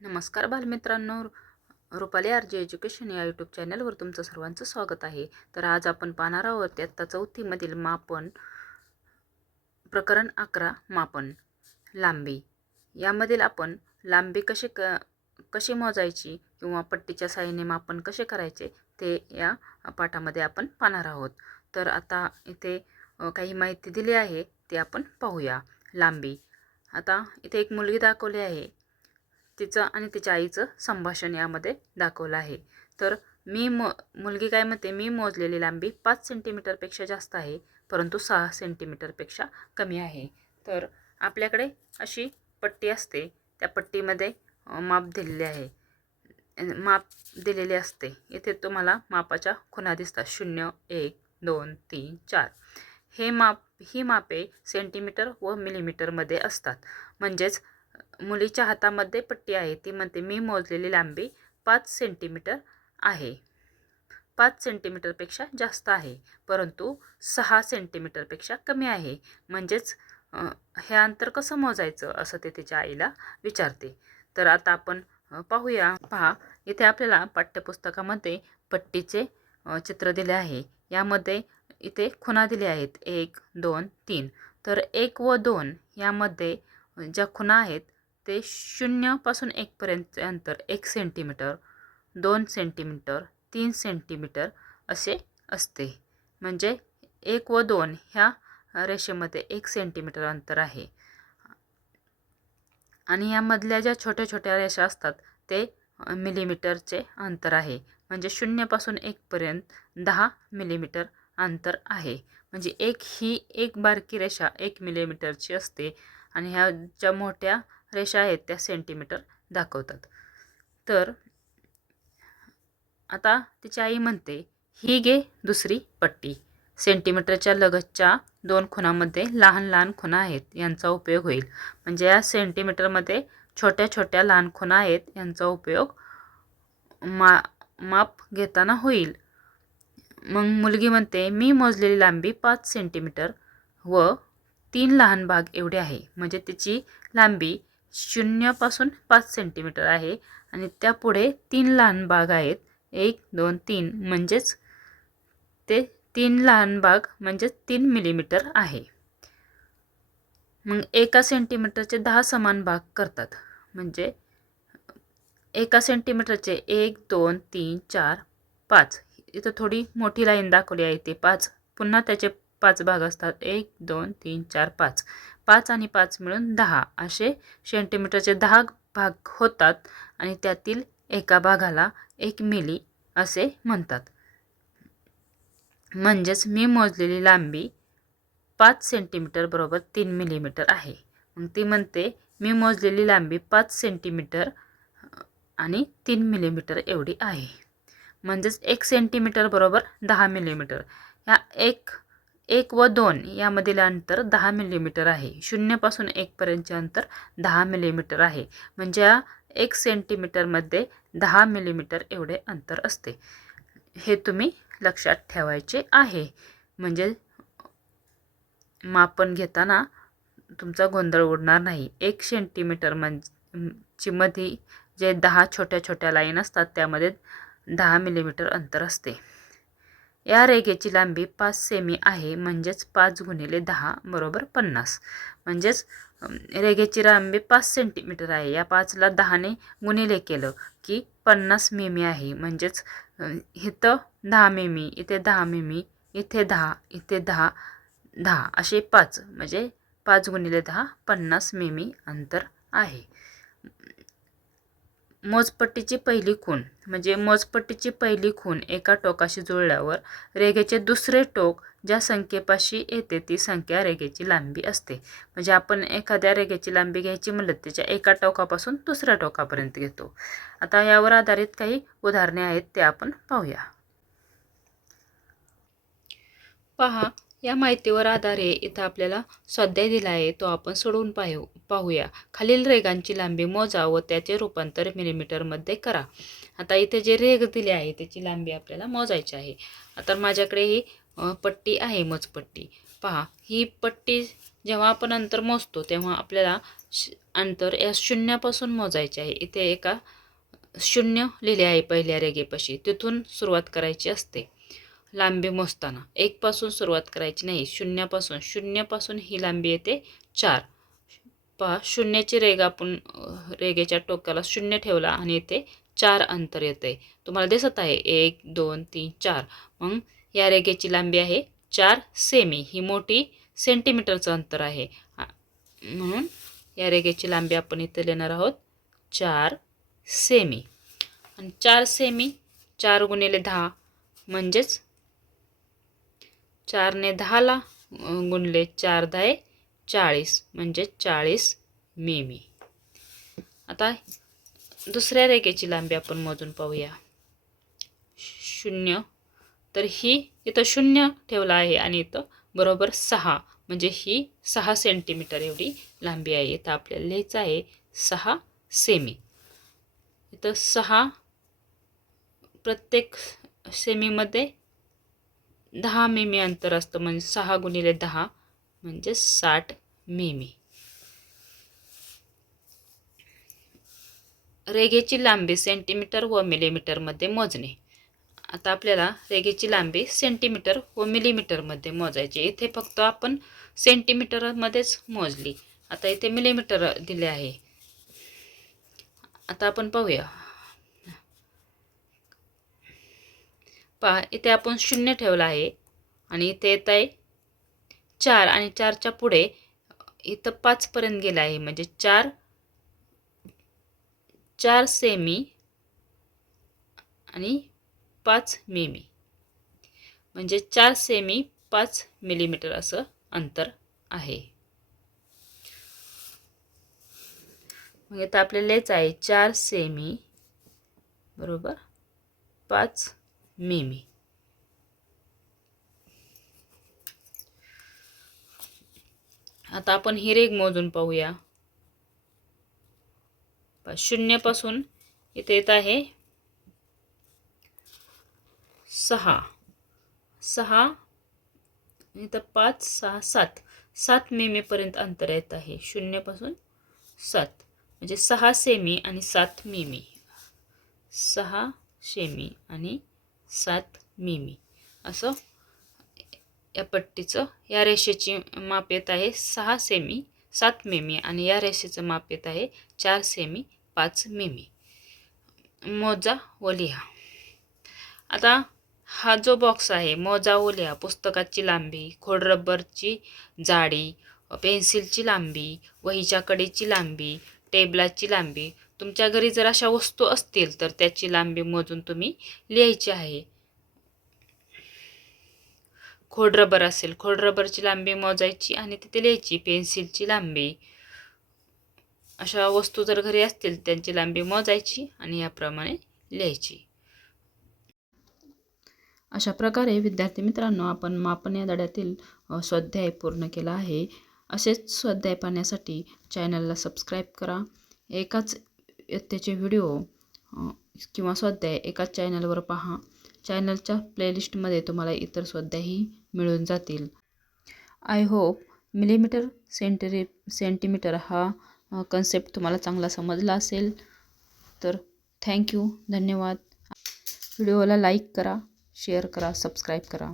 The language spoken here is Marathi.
नमस्कार बालमित्रांनो, रुपाली आरजे एज्युकेशन या यूट्यूब चॅनलवर तुमचं सर्वांचं स्वागत आहे. तर आज आपण पाहणार आहोत इयत्ता 4थीमधील मापन प्रकरण 11 मापन लांबी. यामधील आपण लांबी कशी मोजायची किंवा पट्टीच्या साहाय्याने मापन कसे करायचे ते या पाठामध्ये आपण पाहणार आहोत. तर आता इथे काही माहिती दिली आहे ते आपण पाहूया. लांबी. आता इथे एक मुलगी दाखवली आहे. तिचं आणि तिच्या आईचं संभाषण यामध्ये दाखवलं आहे. तर मुलगी काय म्हणते, मी मोजलेली लांबी 5 सेंटीमीटरपेक्षा जास्त आहे, परंतु 6 सेंटीमीटरपेक्षा कमी आहे. तर आपल्याकडे अशी पट्टी असते. त्या पट्टीमध्ये माप दिलेले असते. इथे तुम्हाला मापाच्या खुणा दिसतात. 0, 1, 2, 3, 4. ही मापे सेंटीमीटर व मिलीमीटरमध्ये असतात. म्हणजेच मुलीच्या हातामध्ये पट्टी आहे. ती म्हणते, मी मोजलेली लांबी 5 सेंटीमीटर आहे. 5 सेंटीमीटरपेक्षा जास्त आहे, परंतु 6 सेंटीमीटरपेक्षा कमी आहे. म्हणजेच हे अंतर कसं मोजायचं असं ते तिच्या आईला विचारते. तर आता आपण पाहूया. पहा, इथे आपल्याला पाठ्यपुस्तकामध्ये पट्टीचे चित्र दिले आहे. यामध्ये इथे खुणा दिल्या आहेत 1, 2, 3. तर 1 व 2 यामध्ये ज्या खुणा आहेत ते 0 पासून 1 पर्यंतचे अंतर 1 सेंटीमीटर, 2 सेंटीमीटर, 3 सेंटीमीटर असे असते. म्हणजे 1 व 2 ह्या रेषेमध्ये 1 सेंटीमीटर अंतर आहे. आणि यामधल्या ज्या छोट्या छोट्या रेषा असतात ते मिलीमीटरचे अंतर आहे. म्हणजे 0 पासून 1 पर्यंत 10 मिलीमीटर अंतर आहे. म्हणजे एक बारकी रेषा 1 मिलीमीटरची असते आणि ह्या ज्या मोठ्या रेषा आहेत त्या सेंटीमीटर दाखवतात. तर आता तिची आई म्हणते, ही घे दुसरी पट्टी. सेंटीमीटरच्या लगतच्या 2 खुणामध्ये लहान लहान खुणा आहेत, यांचा उपयोग होईल. म्हणजे या सेंटीमीटरमध्ये छोट्या छोट्या लहान खुणा आहेत, यांचा उपयोग माप घेताना होईल. मग मुलगी म्हणते, मी मोजलेली लांबी 5 सेंटीमीटर व 3 लहान भाग एवढे आहे. म्हणजे तिची लांबी 0 पासून 5 सेंटीमीटर आहे आणि त्यापुढे 3 लहान भाग आहेत. 1, 2, 3 म्हणजेच ते 3 लहान भाग म्हणजे 3 मिलीमीटर आहे. मग 1 सेंटीमीटरचे 10 समान भाग करतात. म्हणजे 1 सेंटीमीटरचे 1, 2, 3, 4, 5. इथं थोडी मोठी लाईन दाखवली आहे. ते 5 पुन्हा त्याचे 5 भाग असतात. 1, 2, 3, 4, 5. 5 आणि 5 मिळून 10 असे सेंटीमीटरचे 10 भाग होतात आणि त्यातील एका भागाला 1 मिली असे म्हणतात. म्हणजेच मी मोजलेली लांबी 5 सेंटीमीटर बरोबर 3 मिलीमीटर आहे. मग ती म्हणते, मी मोजलेली लांबी 5 सेंटीमीटर आणि 3 मिलीमीटर एवढी आहे. म्हणजेच 1 सेंटीमीटर बरोबर 10 मिलीमीटर. या 1 व 2 यामधील अंतर 10 मिलीमीटर आहे. 0 पासून 1 पर्यंतचे अंतर 10 मिलीमीटर आहे. म्हणजे 1 सेंटीमीटरमध्ये 10 मिलीमीटर एवढे अंतर असते. हे तुम्ही लक्षात ठेवायचे आहे. म्हणजे मापन घेताना तुमचा गोंधळ उडणार नाही. 1 सेंटीमीटर म्हणजे मध्ये जे 10 छोट्या छोट्या लाईन असतात त्यामध्ये 10 मिलीमीटर अंतर असते. या रेघेची लांबी 5 सेमी आहे. म्हणजेच 5 गुणिले 10 बरोबर 50. म्हणजेच रेघेची लांबी 5 सेंटीमीटर आहे. या 5ला 10ने गुणिले केलं की 50 मिमी आहे. म्हणजेच इथं 10 मिमी, इथे 10 मिमी, इथे 10, इथे 10, 10 असे 5 म्हणजे 5 गुणिले 10 50 मिमी अंतर आहे. मोजपट्टीची पहिली खूण म्हणजे मोजपट्टीची पहिली खूण एका टोकाशी जुळल्यावर रेघेचे दुसरे टोक ज्या संख्येपाशी येते ती संख्या रेघेची लांबी असते. म्हणजे आपण एखाद्या रेघेची लांबी घ्यायची म्हणलं त्याच्या एका टोकापासून दुसऱ्या टोकापर्यंत घेतो. आता यावर आधारित काही उदाहरणे आहेत ते आपण पाहूया. पहा, या माहितीवर आधारे इथं आपल्याला स्वाध्याय दिला आहे, तो आपण सोडवून पाहूया. खालील रेघांची लांबी मोजा व त्याचे रूपांतर मिलीमीटरमध्ये करा. आता इथे जे रेघ दिले आहे त्याची लांबी आपल्याला मोजायची आहे. आता माझ्याकडे ही पट्टी आहे, मोजपट्टी. पहा, ही पट्टी जेव्हा आपण अंतर मोजतो तेव्हा आपल्याला अंतर या शून्यापासून मोजायचे आहे. इथे एका शून्य लिहिले आहे पहिल्या रेघेपाशी, तिथून सुरुवात करायची असते. लांबी मोजताना 1 पासून सुरुवात करायची नाही, शून्यापासून ही लांबी येते 4. पहा, शून्याची रेघ आपण रेघेच्या टोकाला शून्य ठेवला आणि इथे 4 अंतर येते. तुम्हाला दिसत आहे 1 2 3 4. मग या रेघेची लांबी आहे 4 सेमी. ही मोठी सेंटीमीटरचं अंतर आहे, म्हणून या रेघेची लांबी आपण इथे लिहिणार आहोत 4 सेमी. आणि 4 सेमी 4 गुणिले 10 म्हणजेच 4 ने 10ला गुणले 4 10 40 म्हणजे 40 मिमी. आता दुसऱ्या रेघेची लांबी आपण मोजून पाहूया. 0, तर ही इथं 0 ठेवला आहे आणि इथं बरोबर 6 म्हणजे ही 6 सेंटीमीटर एवढी लांबी आहे. इथं आपल्याला लिहायचं आहे 6 सेमी. इथं 6 प्रत्येक सेमीमध्ये 10 मिमी अंतर असतं, म्हणजे 6 गुणिले 10 म्हणजे 60 मिमी. रेघेची लांबी सेंटीमीटर व मिलीमीटरमध्ये मोजणे. आता आपल्याला रेघेची लांबी सेंटीमीटर व मिलीमीटरमध्ये मोजायची. इथे फक्त आपण सेंटीमीटरमध्येच मोजली. आता इथे मिलीमीटर दिले आहे. आता आपण पाहूया. पहा, इथे आपण 0 ठेवला आहे आणि इथे येत आहे 4 आणि 4च्या पुढे इथं 5 पर्यंत गेला आहे, म्हणजे 4 सेमी आणि 5 मिमी, म्हणजे 4 सेमी 5 मिलीमीटर असं अंतर आहे. मग इथं आपल्याला लिहायचं आहे 4 सेमी बरोबर 5 मिमी. आता आपण ही रेघ मोजून पाहूया. 0 पासून इथे येत आहे 6 इथं 5 6 7 मिमी पर्यंत अंतर येत आहे. 0 पासून 7 म्हणजे 6 सेमी आणि 7 मिमी. 6 सेमी आणि 7 मिमी असं या पट्टीचं, या रेषेची माप येत आहे 6 सेमी 7 मिमी आणि या रेषेचं माप येत आहे 4 सेमी 5 मिमी. मोजा व लिहा. आता हा जो बॉक्स आहे, मोजा व लिहा. पुस्तकाची लांबी, खोडरबरची जाडी, पेन्सिलची लांबी, वहीच्या कडेची लांबी, टेबलाची लांबी. तुमच्या घरी जर अशा वस्तू असतील तर त्याची लांबी मोजून तुम्ही लिहायची आहे. खोडरबर असेल, खोडरबरची लांबी मोजायची आणि तिथे लिहायची. पेन्सिलची लांबी, अशा वस्तू जर घरी असतील त्यांची लांबी मोजायची आणि याप्रमाणे लिहायची. अशा प्रकारे विद्यार्थी मित्रांनो, आपण मापन या धड्यातील स्वाध्याय पूर्ण केला आहे. असेच स्वाध्याय पाहण्यासाठी चॅनलला सबस्क्राईब करा. एकाच इयत्तेचे व्हिडिओ किंवा स्वाध्याय एकाच चॅनलवर पहा. चॅनलच्या प्लेलिस्टमध्ये तुम्हाला इतर स्वाध्यायही मिळून जातील. आय होप मिलीमीटर सेंटीमीटर हा कन्सेप्ट तुम्हाला चांगला समजला असेल. तर थँक्यू, धन्यवाद. व्हिडिओला लाईक करा, शेअर करा, सबस्क्राईब करा.